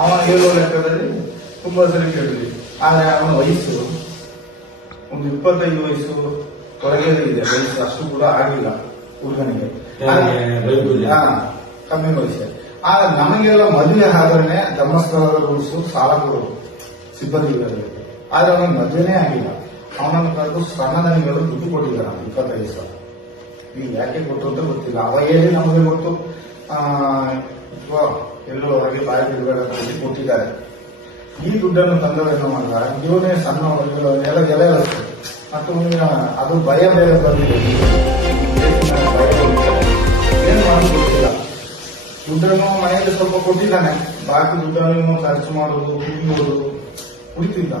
ಅವ ಹೇಳುವ ಲೆಕ್ಕದಲ್ಲಿ ತುಂಬಾ ಸರಿ ಕೇಳಿದ್ವಿ. ಆದ್ರೆ ಅವನ ವಯಸ್ಸು ಒಂದು ಇಪ್ಪತ್ತೈದು ವಯಸ್ಸು ಹೊರಗೆ ಇದೆ. ವಯಸ್ಸು ಅಷ್ಟು ಕೂಡ ಆಗಿಲ್ಲ ಹುಡುಗನಿಗೆ. ಕಮ್ಮಿ ವಯಸ್ಸು. ಆ ನಮಗೆಲ್ಲ ಮದುವೆ ಆದ್ರೆ ಧರ್ಮಸ್ಥಳದ ರೂಲ್ಸು ಸಾಲ ಕೊಡೋದು ಸಿಬ್ಬಂದಿಗಳಲ್ಲಿ ಆದ್ರೆ ಅವನಿಗೆ ಮದುವೆನೇ ಆಗಿಲ್ಲ. ಅವನನ್ನು ಕರೆದು ಸಣ್ಣದನಿಗಳು ದುಡ್ಡು ಕೊಟ್ಟಿದ್ದಾರೆ ಇಪ್ಪತ್ತೈದು ಸಾವಿರ. ನೀವು ಯಾಕೆ ಕೊಟ್ಟು ಅಂತ ಗೊತ್ತಿಲ್ಲ. ಅವ ಹೇಳಿ ನಮಗೆ ಗೊತ್ತು. ಹೇಳಿ ಕೊಟ್ಟಿದ್ದಾರೆ. ಈ ದುಡ್ಡನ್ನು ತಂದವರೇನು ಮಾಡಿದಾಗ ಇವನೇ ಸಣ್ಣ ಎಲ್ಲ ಎಲೆ ಮತ್ತು ಅದು ಭಯ ಬೇರೆ ಬಂದಿದೆ. ಏನು ಮಾಡೋದು ದುಡ್ಡನ್ನು ಮನೆಯಲ್ಲಿ ಸ್ವಲ್ಪ ಕೊಟ್ಟಿದ್ದಾನೆ. ಬಾಕಿ ದುಡ್ಡನ್ನು ಖರ್ಚು ಮಾಡೋದು ಕುಡಿಯೋದು ಕುಡಿತಿದ್ದ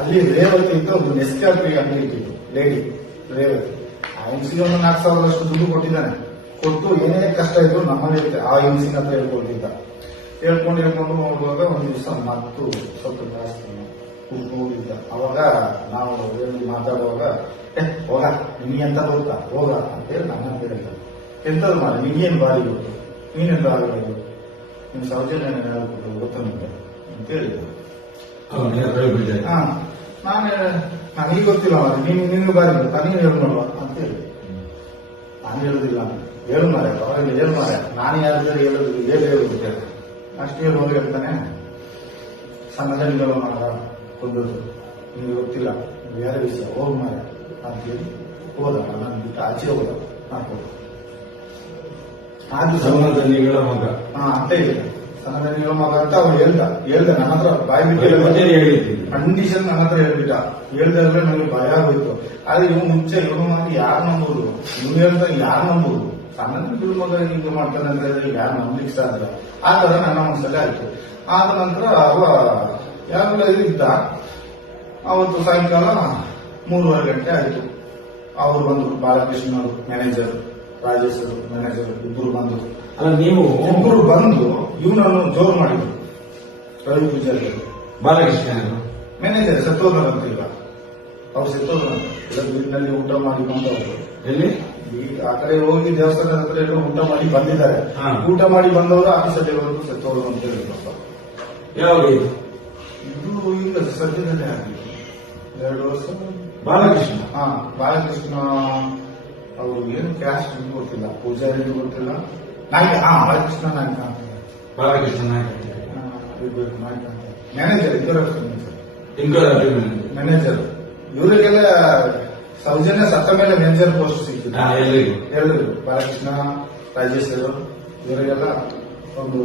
ಅಲ್ಲಿ ರೇವತಿ ಅಂತ ಒಂದು ನೆಸ್ಕಾಫಿ ಅಂಗಡಿ ಇಟ್ಟಿದ್ದು ಲೇಡಿ ರೇವತಿ. ಆ ಒಂದು ನಾಲ್ಕು ಸಾವಿರದಷ್ಟು ದುಡ್ಡು ಕೊಟ್ಟಿದ್ದಾನೆ. ಕೊಟ್ಟು ಏನೇ ಕಷ್ಟ ಇದ್ರು ನಮ್ಮಲ್ಲಿ ಇರುತ್ತೆ ಆ ಹಿಂಸಿನ ಹತ್ರ ಹೇಳ್ಕೊಂಡಿದ್ದ ಹೇಳ್ಕೊಂಡು ಹೇಳ್ಕೊಂಡು ನೋಡುವಾಗ ಒಂದು ದಿವಸ ಮತ್ತು ಸ್ವಲ್ಪ ಜಾಸ್ತಿ ಕೂತ್ಕೊಂಡಿದ್ದ ಅವಾಗ ನಾವು ಏನು ಮಾತಾಡುವಾಗ ಏ ಹೋಗ ನಿನಗೆ ಎಂತ ಗೊತ್ತಾ ಹೋಗ ಅಂತೇಳಿ ನನ್ನ ಹೇಳಿದ ಎಂತದ್ದು ಮಾಡಿ ನಿನ್ಗೇನು ಬಾರಿ ಗೊತ್ತು? ನೀನೆಂತ ಆಗಬೇಕು ನಿಮ್ಮ ಸೌಜನ್ಯ ಗೊತ್ತ ನಿಮಗೆ ಅಂತ ಹೇಳಿದ ಹಾ ನಾನು ನನಗೆ ಗೊತ್ತಿಲ್ಲ ಮಾಡಿ ನೀನು ನಿನ್ನ ಬಾರಿ ಗೊತ್ತಾ? ನೀನು ಹೇಳ್ಬೋದು ಅಂತ ಹೇಳಿ ನಾನು ಹೇಳುದಿಲ್ಲ. ಹೇಳು ಮಾರೆ ಅವರಿಗೆ ಹೇಳು ಮಾರೆ ನಾನು ಯಾರಿಗಾರು ಹೇಳುದು ಹೇಳಿ ಹೇಳುದು ಅಷ್ಟು ಹೇಳುವಾಗ ಹೇಳ್ತಾನೆ ಜನಗಳು ಮಾಡ ಒಂದು ನಿಮಗೆ ಗೊತ್ತಿಲ್ಲ ಬೇರೆ ವಿಷಯ. ಹೋಗು ಮಾರೆ ಅಂತ ಹೇಳಿ ಹೋದ ನಾನು ಬಿಟ್ಟು ಆಚೆ ಹೋದ ಹಾಕೋದು ಆದ್ರೂ ಸಮಾಜನಿಗಳ ಮಗ. ಹಾ ಅಂತ ಇದೆ ಜನಗಳ ಮಗ ಅಂತ ಅವ್ನು ಹೇಳ್ದ. ಹೇಳ್ದ ನನ್ನ ಹತ್ರ ಬಾಯಿ ಬಿಟ್ಟು ಕಂಡೀಷನ್ ನನ್ನ ಹತ್ರ ಹೇಳ್ಬಿಟ್ಟ. ಹೇಳ್ದಾದ್ರೆ ನನಗೆ ಭಯ ಆಗೋಯ್ತು. ಆದ್ರೆ ಇವ್ ಮುಂಚೆ ಇವ್ರ ಮಾಡಿ ಯಾರು ನಂಬೋದು ನೀವು ಹೇಳ್ದ ಯಾರು ನಂಬೋದು ಸಣ್ಣ ಬಿಡು ಮಗ ಹಿಂಗೆ ಮಾಡ್ತಾನೆ ಅಂತ ಹೇಳಿದ್ರೆ ಯಾರು ನಂಬಲಿಕ್ಕೆ ಸಾಧ್ಯ ಆ ತರ ನನ್ನ ಮನಸ್ಸಲ್ಲಿ ಆಯ್ತು. ಆದ ನಂತರ ಅವ ಯಾರೆಲ್ಲ ಇದ್ದ ಅವತ್ತು ಸಾಯಂಕಾಲ ಮೂರುವರೆ ಗಂಟೆ ಆಯ್ತು. ಅವರು ಬಂದ್ರು ಬಾಲಕೃಷ್ಣ ಅವರು ಮ್ಯಾನೇಜರ್ ರಾಜೇಶ್ ಅವರು ಮ್ಯಾನೇಜರ್ ಇಬ್ಬರು ಬಂದ್ರು. ಅಲ್ಲ ನೀವು ಒಬ್ಬರು ಬಂದು ಇವನನ್ನು ಜೋರು ಮಾಡಿದ್ರು. ರವಿ ಪೂಜಾರಿ ಬಾಲಕೃಷ್ಣ ಮ್ಯಾನೇಜರ್ ಸತ್ತೋದ್ರಂತ ಈಗ ಅವ್ರು ಸತ್ತೋದ್ರಂತ ಇಲ್ಲ ಬೀದಿನಲ್ಲಿ ಊಟ ಮಾಡಿ ಬಂದವರು. ಎಲ್ಲಿ? ಆ ಕಡೆ ಹೋಗಿ ದೇವಸ್ಥಾನ ಹತ್ರ ಊಟ ಮಾಡಿ ಬಂದಿದ್ದಾರೆ. ಊಟ ಮಾಡಿ ಬಂದವರು ಆಫೀಸಲ್ಲಿ ಹೋದ್ರು ಸತ್ತೋದ್ರು ಅಂತ ಹೇಳಿದ್ರು ಯಾವಾಗ ಇದು? ಇದು ಈಗ ಸದ್ಯದಲ್ಲೇ ಆಗಿದೆ. ಎರಡು ವರ್ಷ ಬಾಲಕೃಷ್ಣ? ಹಾ ಬಾಲಕೃಷ್ಣ ಅವರು ಏನು ಕ್ಯಾಸ್ಟ್ ಗೊತ್ತಿಲ್ಲ. ಪೂಜಾರಿ ಗೊತ್ತಿಲ್ಲ. ನಾಯಕ ಹಾ ಬಾಲಕೃಷ್ಣ ನಾಯಕ ಅಂತ ಬಾಲಕೃಷ್ಣ ನಾಯಕ ಹಾ, ಇರ್ಬೇಕು ನಾಯಕ ಅಂತ ಮ್ಯಾನೇಜರ್ ಇಬ್ಬರು ಮ್ಯಾನೇಜರ್ ಇಂಕರ್ ಅಭಿಮಾನಿ ಮ್ಯಾನೇಜರ್ ಇವರಿಗೆಲ್ಲ ಸೌಜನ್ಯ ಸತ್ತ ಮೇಲೆ ಮ್ಯಾನೇಜರ್ ಪೋಸ್ಟ್ ಸಿಕ್ಕಿದೆ ಹಾ ಎಲ್ರಿಗೂ ಎಲ್ಲರಿಗೂ ಬಾಲಕೃಷ್ಣ ರಾಜೇಶ್ ಇವರಿಗೆಲ್ಲ ಒಂದು